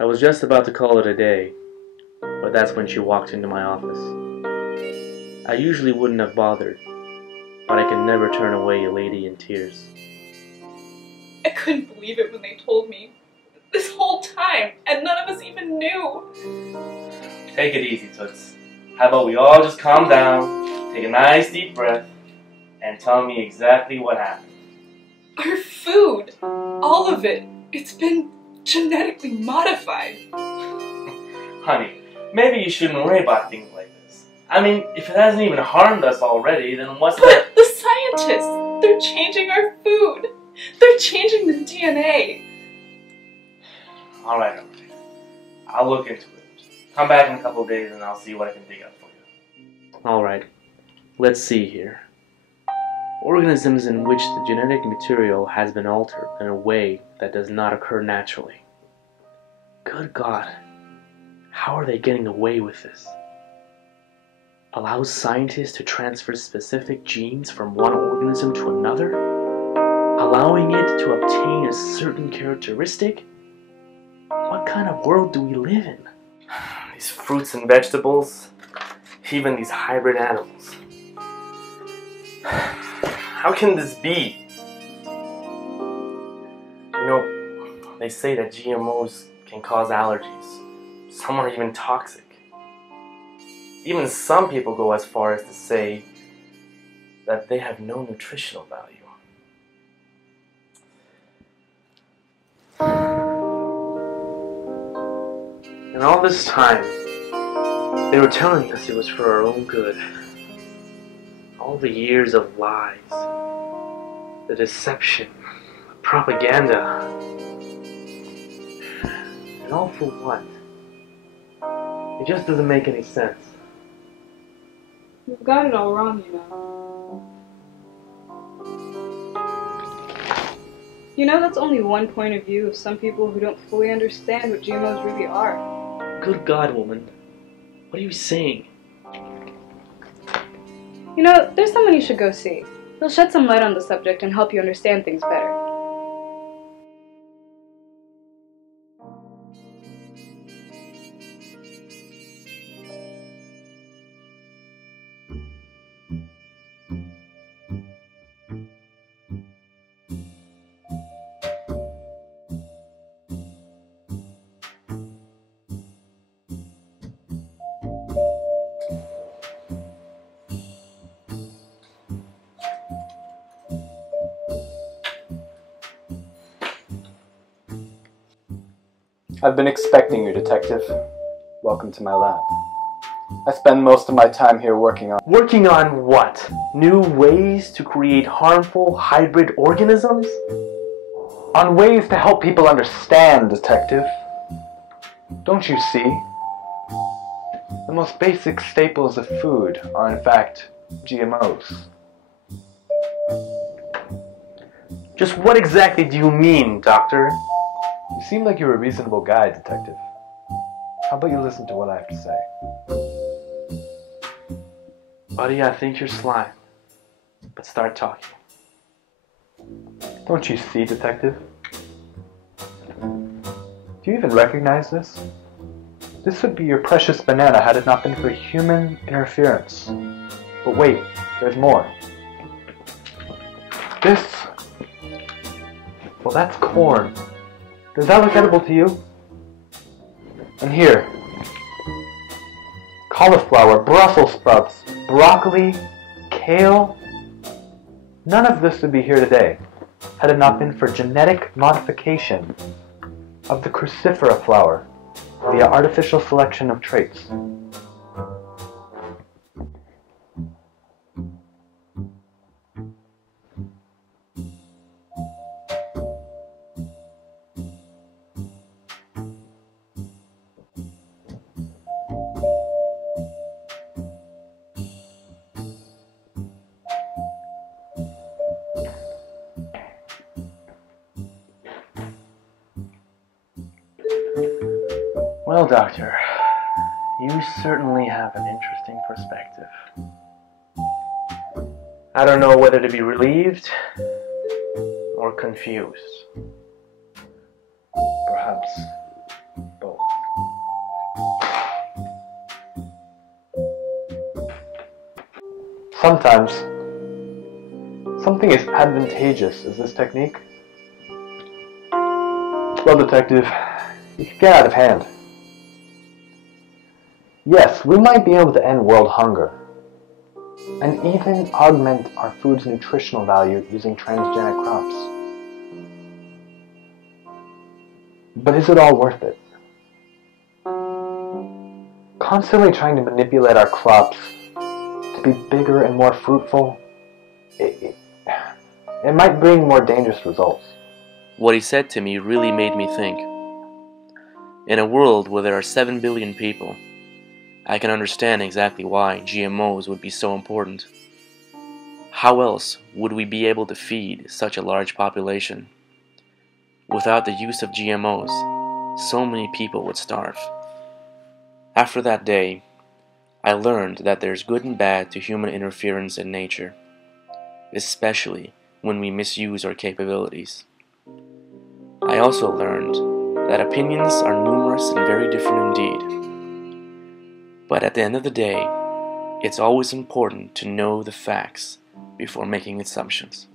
I was just about to call it a day, but that's when she walked into my office. I usually wouldn't have bothered, but I could never turn away a lady in tears. I couldn't believe it when they told me. This whole time, and none of us even knew. Take it easy, Toots. How about we all just calm down, take a nice deep breath, and tell me exactly what happened. Our food, all of it, it's been genetically modified. Honey, maybe you shouldn't worry about things like this. I mean, if it hasn't even harmed us already, then what's But the scientists, they're changing our food. They're changing the DNA. Alright. I'll look into it. Come back in a couple of days and I'll see what I can dig up for you. Alright. Let's see here. Organisms in which the genetic material has been altered in a way that does not occur naturally. Good God. How are they getting away with this? Allows scientists to transfer specific genes from one organism to another? Allowing it to obtain a certain characteristic? What kind of world do we live in? These fruits and vegetables, even these hybrid animals. How can this be? You know, they say that GMOs can cause allergies. Some are even toxic. Even some people go as far as to say that they have no nutritional value. And all this time, they were telling us it was for our own good. All the years of lies, the deception, the propaganda, and all for what? It just doesn't make any sense. You've got it all wrong, you know. You know, that's only one point of view of some people who don't fully understand what GMOs really are. Good God, woman. What are you saying? You know, there's someone you should go see. He'll shed some light on the subject and help you understand things better. I've been expecting you, Detective. Welcome to my lab. I spend most of my time here working on... Working on what? New ways to create harmful hybrid organisms? On ways to help people understand, Detective. Don't you see? The most basic staples of food are in fact GMOs. Just what exactly do you mean, Doctor? You seem like you're a reasonable guy, Detective. How about you listen to what I have to say? Buddy, I think you're slime. But start talking. Don't you see, Detective? Do you even recognize this? This would be your precious banana had it not been for human interference. But wait, there's more. This... well, that's corn. Does that look edible to you? And here, cauliflower, Brussels sprouts, broccoli, kale. None of this would be here today had it not been for genetic modification of the crucifera flower via artificial selection of traits. Well, Doctor, you certainly have an interesting perspective. I don't know whether to be relieved or confused. Perhaps both. Sometimes, something as advantageous as this technique, well, Detective, it can get out of hand. Yes, we might be able to end world hunger, and even augment our food's nutritional value using transgenic crops. But is it all worth it? Constantly trying to manipulate our crops to be bigger and more fruitful, it might bring more dangerous results. What he said to me really made me think. In a world where there are 7 billion people, I can understand exactly why GMOs would be so important. How else would we be able to feed such a large population? Without the use of GMOs, so many people would starve. After that day, I learned that there's good and bad to human interference in nature, especially when we misuse our capabilities. I also learned that opinions are numerous and very different indeed. But at the end of the day, it's always important to know the facts before making assumptions.